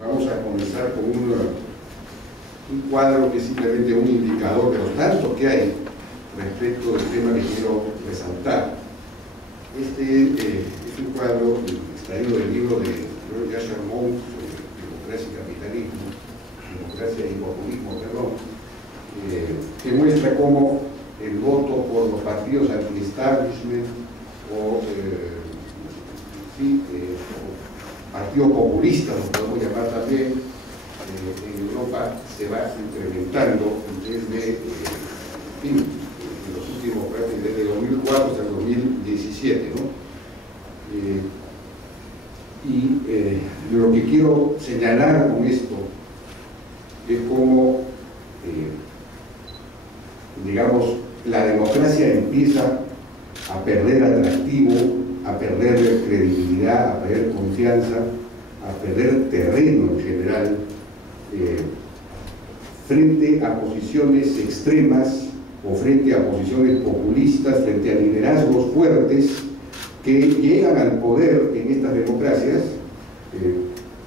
Vamos a comenzar con un cuadro que es simplemente un indicador de los tantos que hay respecto del tema que quiero resaltar. Este es un cuadro extraído del libro de Yasher Mount sobre democracia y capitalismo, democracia y populismo, que muestra cómo el voto por los partidos anti-establishment o partidos populistas, los podemos llamar también, en Europa se va incrementando desde los últimos, desde 2004 hasta el 2017, ¿no? Lo que quiero señalar con esto es cómo, digamos, la democracia empieza a perder atractivo, a perder credibilidad, a perder confianza, a perder terreno en general, frente a posiciones extremas o frente a posiciones populistas, frente a liderazgos fuertes que llegan al poder en estas democracias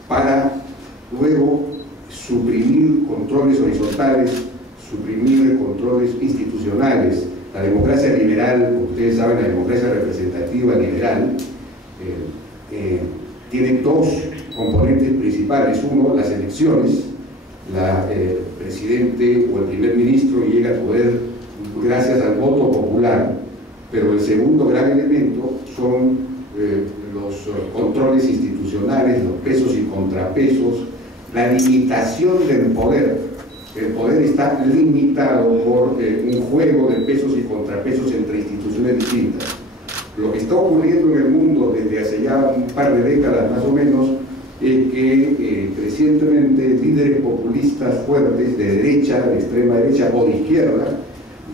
para luego suprimir controles horizontales, suprimir controles institucionales. La democracia liberal, como ustedes saben, la democracia representativa liberal tiene dos componentes principales. Uno, las elecciones. El presidente o el primer ministro llega al poder gracias al voto popular, pero el segundo gran elemento son los controles institucionales, los pesos y contrapesos, la limitación del poder. El poder está limitado por un juego de pesos y contrapesos entre instituciones distintas. Lo que está ocurriendo en el mundo desde hace ya un par de décadas más o menos es que crecientemente líderes populistas fuertes de derecha, de extrema derecha o de izquierda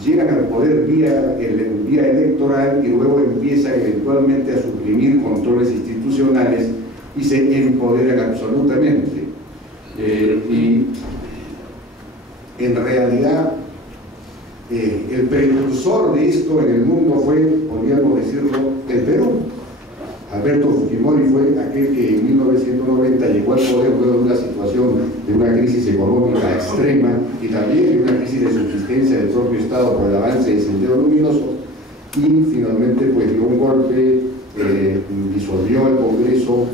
llegan al poder vía electoral y luego empiezan eventualmente a suprimir controles institucionales y se empoderan absolutamente. Y en realidad el precursor de esto en el mundo fue, podríamos decirlo, el Perú. Alberto Fujimori fue aquel que en 1990 llegó al poder luego de una situación de una crisis económica extrema y también de una crisis de subsistencia del propio Estado por el avance del Sendero Luminoso, y finalmente pues dio un golpe, disolvió el Congreso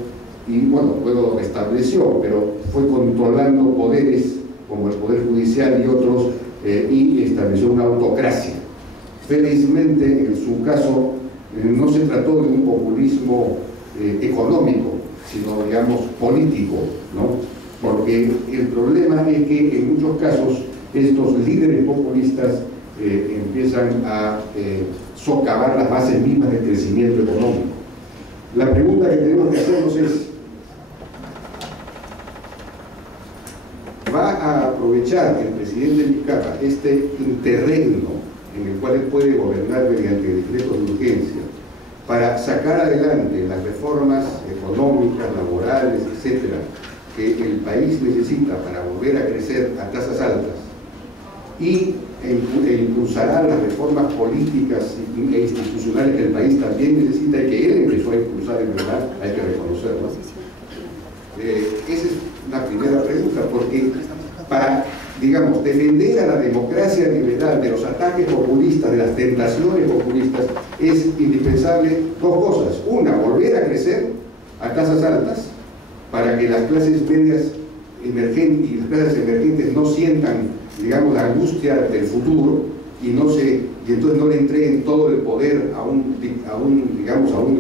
y bueno, luego lo restableció, pero fue controlando poderes como el Poder Judicial y otros, y estableció una autocracia. Felizmente, en su caso, no se trató de un populismo económico, sino, digamos, político, ¿no? Porque el problema es que en muchos casos estos líderes populistas empiezan a socavar las bases mismas del crecimiento económico. La pregunta que tenemos que hacernos es: ¿va a aprovechar el presidente Vizcarra este interregno en el cual él puede gobernar mediante decretos de urgencia para sacar adelante las reformas económicas, laborales, etcétera, que el país necesita para volver a crecer a tasas altas, e impulsará las reformas políticas e institucionales que el país también necesita y que él empezó a impulsar, en verdad, hay que reconocerlo? Esa es la primera pregunta, porque para, digamos, defender a la democracia liberal de los ataques populistas, de las tentaciones populistas, es indispensable dos cosas. Una, volver a crecer a tasas altas para que las clases medias emergentes y las clases emergentes no sientan, digamos, la angustia del futuro y entonces no le entreguen todo el poder a un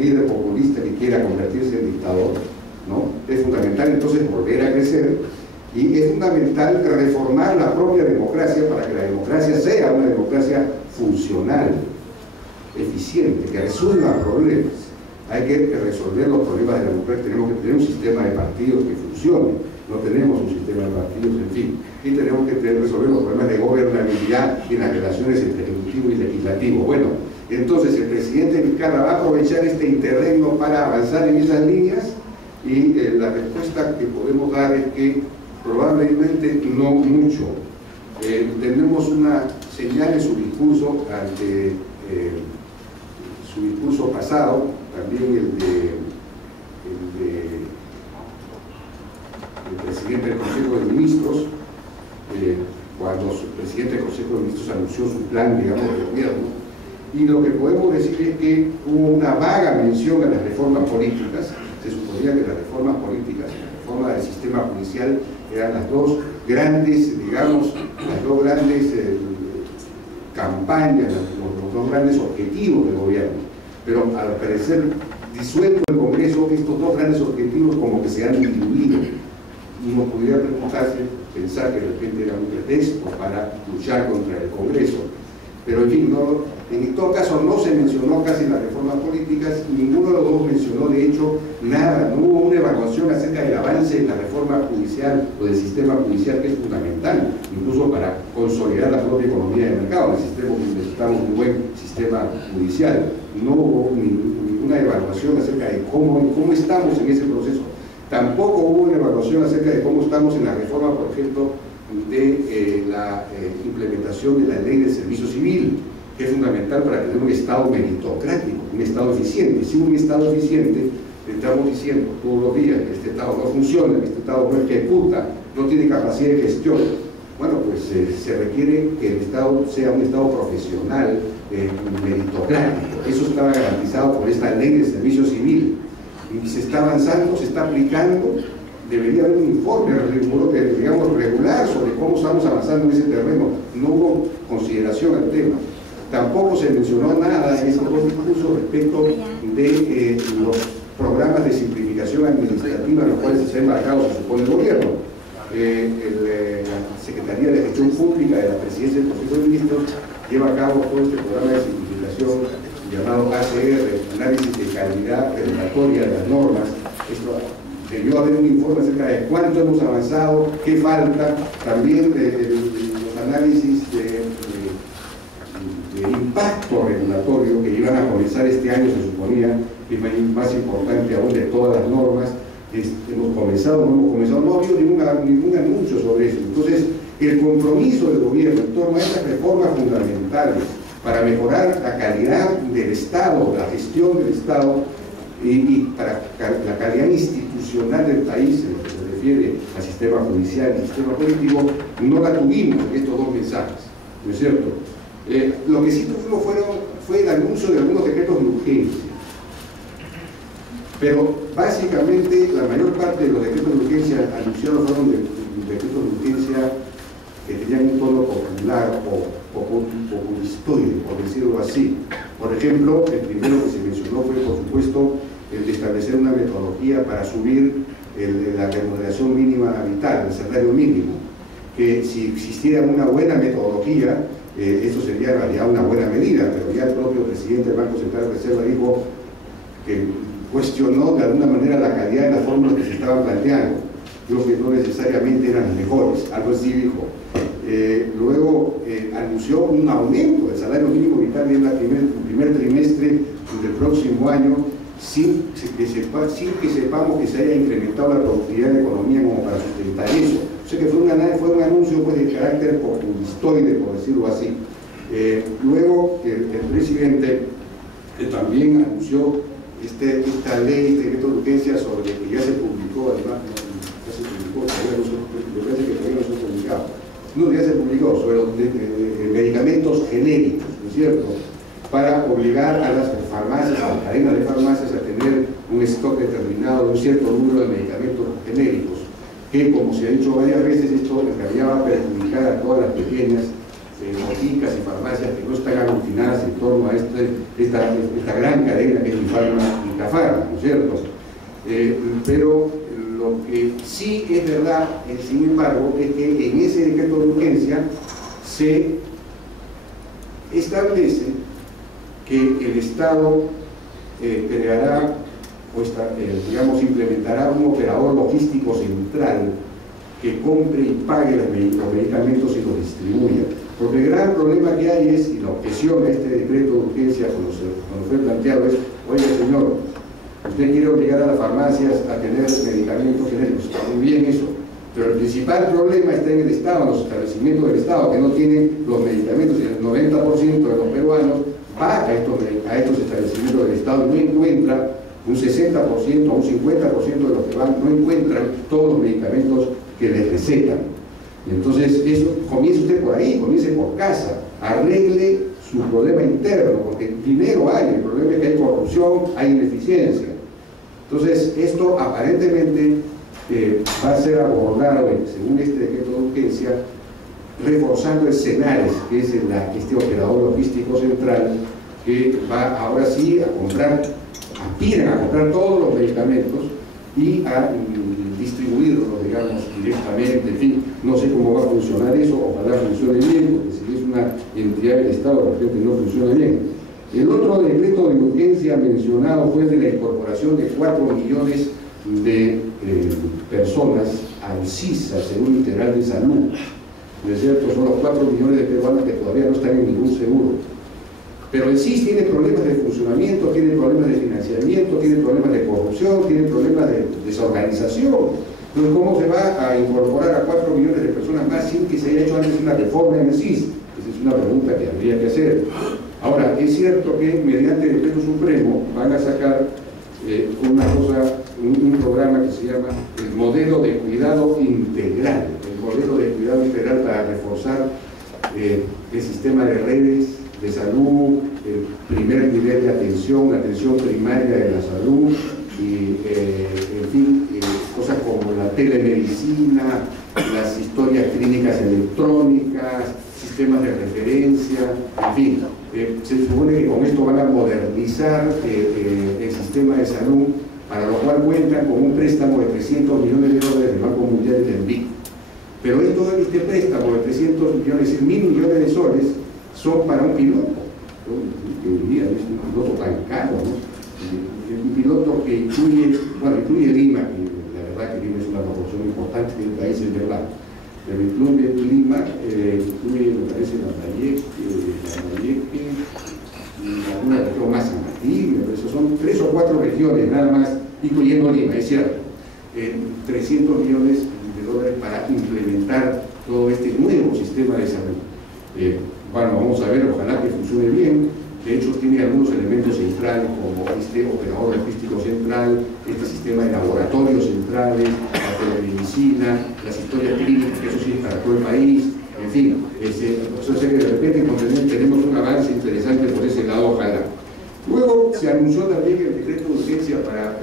líder populista que quiera convertirse en dictador, ¿no? Es fundamental entonces volver a crecer, y es fundamental reformar la propia democracia para que la democracia sea una democracia funcional, eficiente, que resuelva problemas. Hay que resolver los problemas de la democracia. Tenemos que tener un sistema de partidos que funcione. No tenemos un sistema de partidos, en fin. Y tenemos que resolver los problemas de gobernabilidad y las relaciones entre ejecutivo y legislativo. Bueno, entonces el presidente Vizcarra va a aprovechar este interregno para avanzar en esas líneas, y la respuesta que podemos dar es que probablemente no mucho. Tenemos una señal en su discurso ante su discurso pasado, también el entonces anunció su plan, digamos, de gobierno, y lo que podemos decir es que hubo una vaga mención a las reformas políticas. Se suponía que las reformas políticas y la reforma del sistema judicial eran las dos grandes, digamos, las dos grandes campañas, los dos grandes objetivos del gobierno, pero al parecer disuelto el Congreso, estos dos grandes objetivos como que se han diluido. Uno pudiera pensar que de repente era un pretexto para luchar contra el Congreso, pero en fin, en todo caso no se mencionó casi las reformas políticas, ninguno de los dos mencionó de hecho nada, no hubo una evaluación acerca del avance en la reforma judicial o del sistema judicial, que es fundamental, incluso para consolidar la propia economía de mercado. Necesitamos un buen sistema judicial. No hubo ninguna evaluación acerca de cómo estamos en ese proceso. Tampoco hubo una evaluación acerca de cómo estamos en la reforma, por ejemplo, de la implementación de la ley del servicio civil, que es fundamental para tener un Estado meritocrático, un Estado eficiente. Si un Estado eficiente, estamos diciendo todos los días que este Estado no funciona, que este Estado no ejecuta, no tiene capacidad de gestión, bueno, pues se requiere que el Estado sea un Estado profesional, meritocrático. Eso estaba garantizado por esta ley del servicio civil. Y se está avanzando, se está aplicando. Debería haber un informe, digamos, regular sobre cómo estamos avanzando en ese terreno. No hubo consideración al tema. Tampoco se mencionó nada en esos dos discursos respecto de los programas de simplificación administrativa en los cuales se ha embarcado, se supone, el gobierno. La Secretaría de Gestión Pública de la Presidencia del Consejo de Ministros lleva a cabo todo este programa de simplificación llamado ACR, análisis de calidad regulatoria de las normas. Esto debió haber un informe acerca de cuánto hemos avanzado, qué falta, también de los análisis de impacto regulatorio que iban a comenzar este año, se suponía, que es más importante aún de todas las normas. Hemos comenzado, no hemos comenzado, no ha habido ningún anuncio sobre eso. Entonces, el compromiso del gobierno en torno a estas reformas fundamentales para mejorar la calidad del Estado, la gestión del Estado y para la calidad institucional del país, en lo que se refiere al sistema judicial y al sistema político, no la tuvimos en estos dos mensajes, ¿no es cierto? Lo que sí tuvimos fue el anuncio de algunos decretos de urgencia, pero básicamente la mayor parte de los decretos de urgencia anunciados fueron decretos de urgencia que tenían un tono popular o populistoide, por decirlo así. Por ejemplo, el primero que se mencionó fue, por supuesto, el de establecer una metodología para subir la remuneración mínima vital, el salario mínimo, que si existiera una buena metodología, eso sería en realidad una buena medida, pero ya el propio presidente del Banco Central de Reserva dijo que cuestionó de alguna manera la calidad de las fórmulas que se estaban planteando. Creo que no necesariamente eran las mejores, algo así dijo. Luego anunció un aumento del salario mínimo vital en el primer trimestre del próximo año, sin que sepamos que se haya incrementado la productividad de la economía como para sustentar eso. O sea que fue un anuncio pues, de carácter populistoide, por decirlo así. Luego el presidente también anunció esta ley, este decreto de urgencia sobre que ya se publicó, además, me parece que todavía no se ha publicado. No, ya se publicó sobre los medicamentos genéricos, ¿no es cierto? Para obligar a las farmacias, a las cadenas de farmacias a tener un stock determinado de un cierto número de medicamentos genéricos, que como se ha dicho varias veces, esto en realidad va a perjudicar a todas las pequeñas boticas y farmacias que no están aglutinadas en torno a esta gran cadena que es Incafarma, ¿no es cierto? Pero lo que sí es verdad, sin embargo, es que en ese decreto de urgencia se establece que el Estado creará, digamos, implementará un operador logístico central que compre y pague los medicamentos y los distribuya. Porque el gran problema que hay es, y la objeción a este decreto de urgencia cuando fue planteado es, oiga señor, usted quiere obligar a las farmacias a tener medicamentos genéricos, está muy bien eso, pero el principal problema está en el Estado, en los establecimientos del Estado, que no tienen los medicamentos, y el 90% de los peruanos va a estos establecimientos del Estado y no encuentra un 60% o un 50% de los que van, no encuentran todos los medicamentos que les recetan. Entonces, eso comienza usted por ahí, comience por casa. arregle su problema interno, porque dinero hay, el problema es que hay corrupción, hay ineficiencia. Entonces, esto aparentemente va a ser abordado, según este decreto de urgencia, reforzando el SENARES, que es este operador logístico central, que va ahora sí a comprar, aspiran a comprar todos los medicamentos y a distribuirlos, digamos, directamente. En fin, no sé cómo va a funcionar eso, ojalá funcione bien, porque si es una entidad del Estado, de repente no funciona bien. El otro decreto de urgencia mencionado fue el de la incorporación de 4 millones de personas al CISA, Seguro Integral de Salud. ¿No es cierto? Son los 4 millones de peruanos que todavía no están en ningún seguro. Pero el CIS tiene problemas de funcionamiento, tiene problemas de financiamiento, tiene problemas de corrupción, tiene problemas de desorganización. Entonces, ¿cómo se va a incorporar a 4 millones de personas más sin que se haya hecho antes una reforma en el CIS? Esa es una pregunta que habría que hacer. Ahora, es cierto que mediante el decreto supremo van a sacar un programa que se llama el modelo de cuidado integral. El modelo de cuidado integral para reforzar el sistema de redes de salud, el primer nivel de atención, la atención primaria de la salud, y en fin, cosas como la telemedicina, las historias clínicas electrónicas, sistemas de referencia, en fin. Se supone que con esto van a modernizar el sistema de salud, para lo cual cuentan con un préstamo de 300 millones de dólares del Banco Mundial y del BID. Pero este préstamo de 300 millones, es 1.000 millones de soles, son para un piloto. Yo diría, es un piloto tan caro, ¿no? Un piloto que incluye Lima, que la verdad que Lima es una proporción importante del país, es verdad. Pero incluye Lima, incluye, me parece, Lambayeque, y alguna región más, San Martín, pero eso son 3 o 4 regiones nada más, incluyendo Lima, es cierto. 300 millones de dólares para implementar todo este nuevo sistema de salud. Bueno, vamos a ver, ojalá que funcione bien. De hecho, tiene algunos elementos centrales, como este operador logístico central, este sistema de laboratorios centrales, la telemedicina, las historias clínicas, que eso sí es para todo el país, en fin. Eso sé que de repente tenemos un avance interesante por ese lado, ojalá. Luego se anunció también el decreto de urgencia para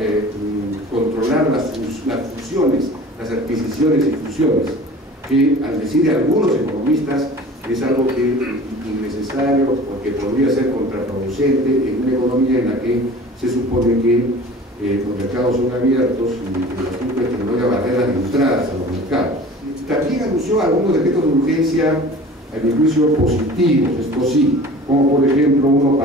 controlar las fusiones, las adquisiciones y fusiones, que al decir de algunos economistas es algo que es innecesario porque podría ser contraproducente en una economía en la que se supone que los mercados son abiertos y el asunto es que no haya barreras de entradas a los mercados. También anunció algunos decretos de urgencia, a mi juicio, positivos, esto sí, como por ejemplo uno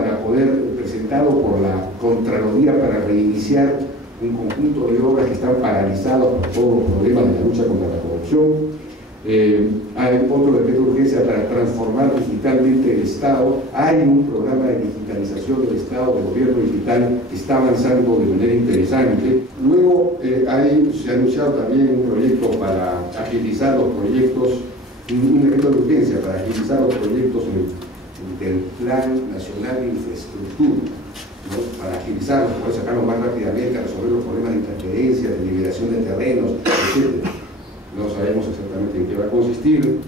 presentado por la Contraloría para reiniciar un conjunto de obras que están paralizados por todos los problemas de la lucha contra la corrupción. Hay otro decreto de urgencia para transformar digitalmente el Estado. Hay un programa de digitalización del Estado, de gobierno digital, que está avanzando de manera interesante. Luego se ha anunciado también un proyecto para agilizar los proyectos, un decreto de urgencia para agilizar los proyectos del Plan Nacional de Infraestructura, ¿no? Para agilizarlos, poder sacarlos más rápidamente, a resolver los problemas de interferencia, de liberación de terrenos, etc. No sabemos exactamente en qué va a consistir.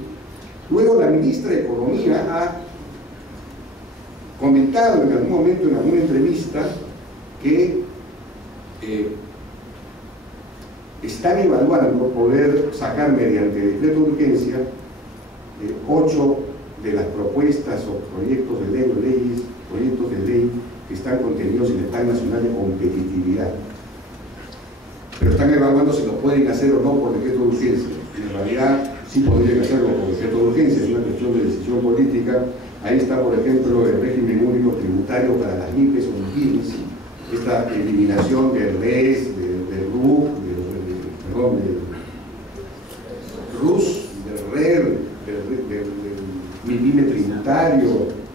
Luego la ministra de Economía ha comentado en algún momento, en alguna entrevista, que están evaluando poder sacar mediante decreto de urgencia 8 de las propuestas o proyectos de ley que están contenidos en el Plan Nacional de Competitividad. Pero están evaluando si lo pueden hacer o no por decreto de urgencia. En realidad sí podrían hacerlo por decreto de urgencia, es una cuestión de decisión política. Ahí está, por ejemplo, el régimen único tributario para las MIPES o MIPYMES, esta eliminación del RES, del RUC, del RUS, del RER, del MIPYME tributario,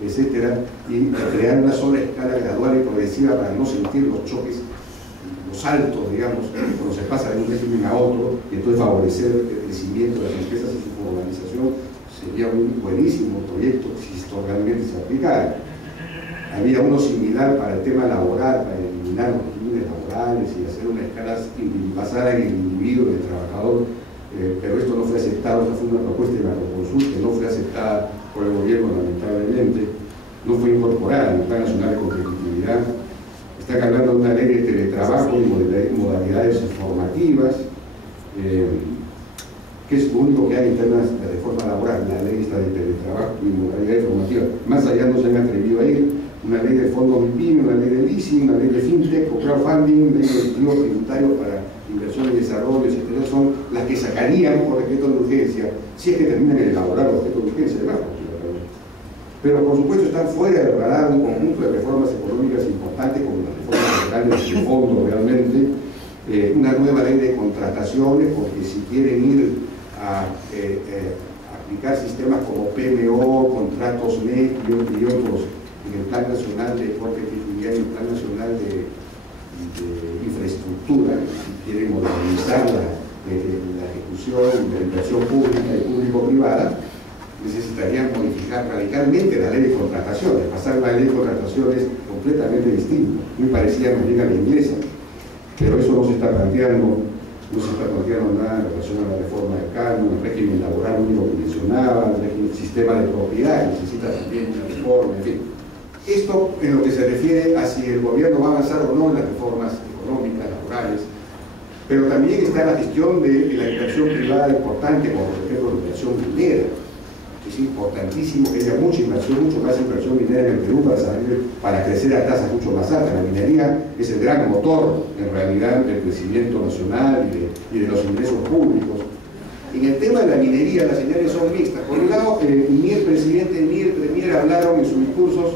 etcétera, y crear una sola escala gradual y progresiva para no sentir los choques, los saltos, digamos, cuando se pasa de un régimen a otro, y entonces favorecer el crecimiento de las empresas y su formalización. Sería un buenísimo proyecto si esto realmente se aplicara. Había uno similar para el tema laboral, para eliminar los regímenes laborales y hacer una escala basada en el individuo, en el trabajador, pero esto no fue aceptado. Esta fue una propuesta de la consulta que no fue aceptada por el gobierno lamentablemente, no fue incorporada en el Plan Nacional de Competitividad. Están hablando de una ley de teletrabajo y modalidades informativas, que es lo único que hay en términos de reforma laboral, la ley esta de teletrabajo y modalidades informativas. Más allá no se han atrevido a ir. Una ley de fondos MIPYME, una ley de leasing, una ley de fintech o crowdfunding, ley de incentivo tributario para inversión y desarrollo, etcétera, son las que sacarían por decreto de urgencia, si es que terminan de elaborar los decretos de urgencia, además. Pero por supuesto están fuera del radar un conjunto de reformas económicas importantes, como las reformas legales de fondo realmente, una nueva ley de contrataciones, porque si quieren ir a aplicar sistemas como PMO, contratos NEC y otros en el Plan Nacional de Competitividad y el Plan Nacional de Infraestructura, si quieren modernizar la ejecución de la inversión pública y público-privada, necesitarían modificar radicalmente la ley de contrataciones, pasar la ley de contrataciones completamente distinta, muy parecida más bien a la inglesa, pero eso no se está planteando. No se está planteando nada en relación a la reforma del canon, el régimen laboral único que mencionaba, el sistema de propiedad, que necesita también una reforma, en fin. Esto en lo que se refiere a si el gobierno va a avanzar o no en las reformas económicas, laborales, pero también está la gestión de la inversión privada importante, como por ejemplo la inversión minera. Es importantísimo que haya mucha inversión, mucho más inversión minera en el Perú para crecer a tasas mucho más altas. La minería es el gran motor, en realidad, del crecimiento nacional y de los ingresos públicos. En el tema de la minería, las señales son mixtas. Por un lado, ni el presidente ni el premier hablaron en sus discursos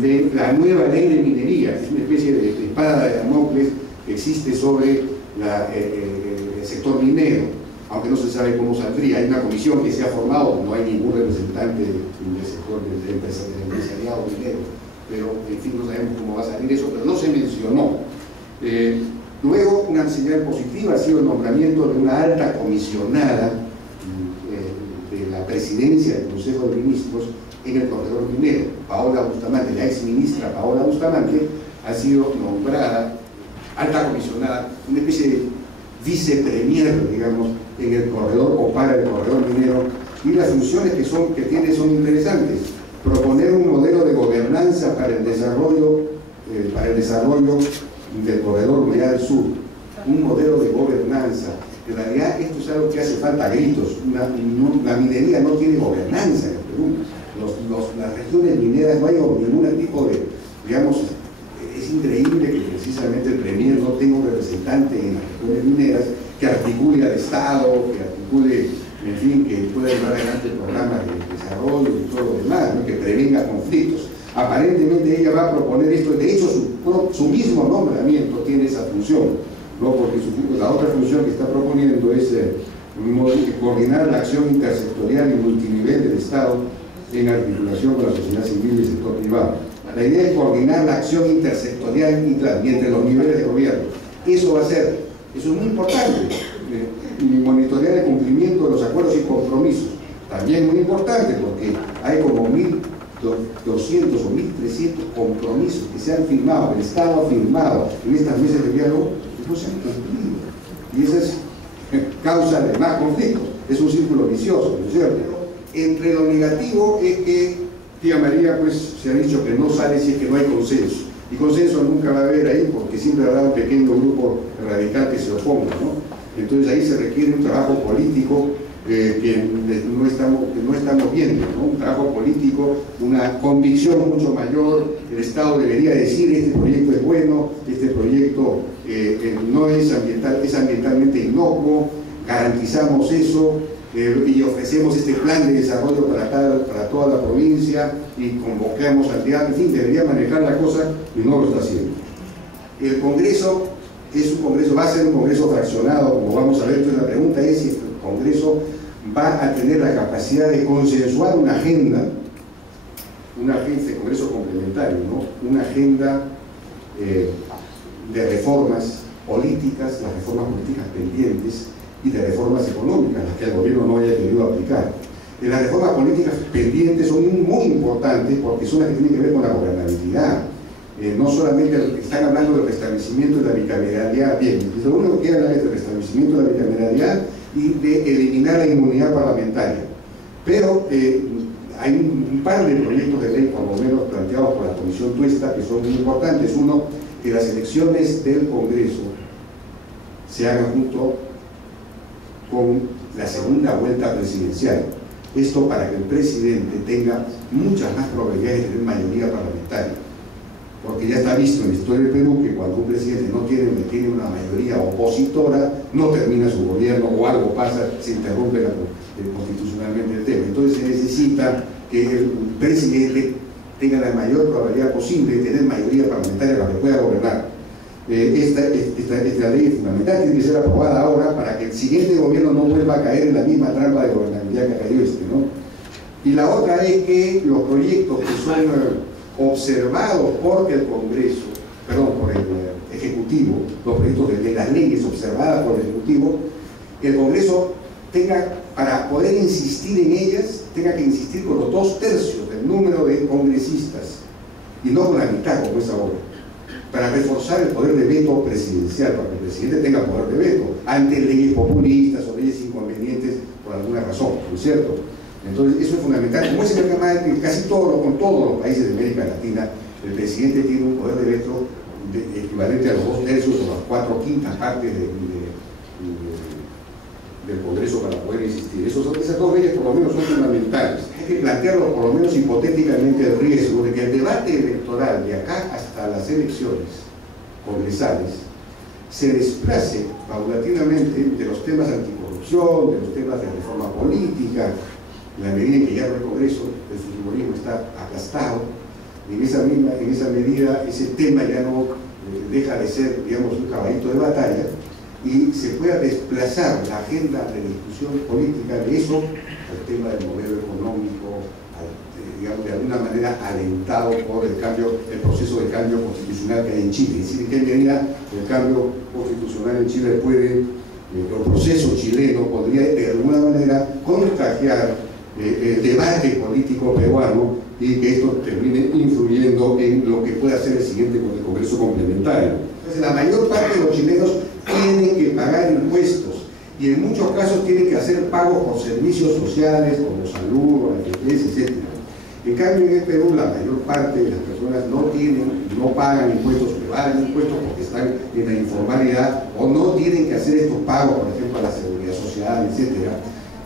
de la nueva ley de minería. Es una especie de espada de Damocles que existe sobre el sector minero, aunque no se sabe cómo saldría. Hay una comisión que se ha formado, no hay ningún representante del sector del empresariado minero, pero en fin, no sabemos cómo va a salir eso, pero no se mencionó. Luego, una señal positiva ha sido el nombramiento de una alta comisionada de la presidencia del Consejo de Ministros en el corredor minero. Paola Bustamante, la ex ministra Paola Bustamante, ha sido nombrada alta comisionada, una especie de vicepremier, digamos, en el corredor o para el corredor minero, y las funciones que tiene son interesantes. Proponer un modelo de gobernanza para el desarrollo del corredor mineral sur, un modelo de gobernanza. En realidad esto es algo que hace falta a gritos. La minería no tiene gobernanza en el Perú. Las regiones mineras no hay ningún tipo de, digamos, es increíble que precisamente el premier no tenga un representante en las regiones mineras que articule al Estado, que articule, en fin, que pueda llevar adelante programas de desarrollo y todo lo demás, ¿no? Que prevenga conflictos. Aparentemente ella va a proponer esto, de hecho su mismo nombramiento tiene esa función, ¿no? Porque la otra función que está proponiendo es coordinar la acción intersectorial y multinivel del Estado en articulación con la sociedad civil y el sector privado. La idea es coordinar la acción intersectorial y entre los niveles de gobierno. Eso va a ser, eso es muy importante, y monitorear el cumplimiento de los acuerdos y compromisos. También muy importante porque hay como 1.200 o 1.300 compromisos que se han firmado, el Estado ha firmado en estas mesas de diálogo, y no se han cumplido. Y esa es causa de más conflictos. Es un círculo vicioso, ¿no es cierto? Entre lo negativo es que, tía María, pues se ha dicho que no sale si es que no hay consenso. Y consenso nunca va a haber ahí porque siempre habrá un pequeño grupo radical que se oponga, ¿no? Entonces ahí se requiere un trabajo político que no estamos viendo, ¿no? Un trabajo político, una convicción mucho mayor. El Estado debería decir: este proyecto es bueno, este proyecto no es ambiental, es ambientalmente inocuo, garantizamos eso, y ofrecemos este plan de desarrollo para toda la provincia y convocamos al diálogo. En fin, debería manejar la cosa y no lo está haciendo. El Congreso va a ser un Congreso fraccionado, como vamos a ver. Entonces la pregunta es si el Congreso va a tener la capacidad de consensuar una agenda de Congreso complementario, ¿no? Una agenda de reformas políticas, las reformas políticas pendientes, y de reformas económicas, las que el gobierno no haya querido aplicar. Las reformas políticas pendientes son muy importantes porque son las que tienen que ver con la gobernabilidad. No solamente están hablando del restablecimiento de la bicameralidad, bien, lo único que quieren hablar es del restablecimiento de la bicameralidad y de eliminar la inmunidad parlamentaria. Pero hay un par de proyectos de ley, por lo menos planteados por la Comisión Tuesta, que son muy importantes. Uno, que las elecciones del Congreso se hagan junto con la segunda vuelta presidencial. Esto para que el presidente tenga muchas más probabilidades de tener mayoría parlamentaria. Porque ya está visto en la historia del Perú que cuando un presidente no tiene una mayoría opositora, no termina su gobierno o algo pasa, se interrumpe constitucionalmente el tema. Entonces se necesita que el presidente tenga la mayor probabilidad posible de tener mayoría parlamentaria para que pueda gobernar. Esta ley es fundamental, tiene que ser aprobada ahora para que el siguiente gobierno no vuelva a caer en la misma trampa de gobernabilidad que cayó este, ¿no? Y la otra es que los proyectos que son observados por el Congreso, perdón, por el Ejecutivo, los proyectos de las leyes observadas por el Ejecutivo, el Congreso tenga, para poder insistir en ellas, tenga que insistir con los 2/3 del número de congresistas y no con la mitad como es ahora, para reforzar el poder de veto presidencial, para que el presidente tenga poder de veto ante leyes populistas o leyes inconvenientes por alguna razón, ¿no es cierto? Entonces eso es fundamental. Como es el tema que casi con todos los países de América Latina, el presidente tiene un poder de veto equivalente a los 2/3 o las 4/5 partes del Congreso para poder existir. Esas dos leyes por lo menos son fundamentales. Hay que plantearlo por lo menos hipotéticamente el riesgo de que el debate electoral de acá hasta las elecciones congresales se desplace paulatinamente de los temas anticorrupción, de los temas de reforma política, en la medida en que ya el Congreso, el fujimorismo está aplastado. En esa medida ese tema ya no deja de ser, digamos, un caballito de batalla, y se pueda desplazar la agenda de discusión política de eso al tema del modelo económico, digamos, de alguna manera alentado por el proceso de cambio constitucional que hay en Chile. Es decir, en qué medida el cambio constitucional en Chile el proceso chileno podría de alguna manera contagiar el debate político peruano y que esto termine influyendo en lo que pueda hacer el siguiente Congreso complementario. Entonces, la mayor parte de los chilenos tienen que pagar impuestos y en muchos casos tienen que hacer pagos por servicios sociales como salud, AFP, etc. En cambio, en el Perú la mayor parte de las personas no pagan impuestos, o pagan impuestos porque están en la informalidad o no tienen que hacer estos pagos, por ejemplo, a la seguridad social, etc.,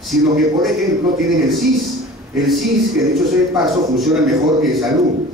sino que, por ejemplo, tienen el SIS, que de hecho sea de paso funciona mejor que salud.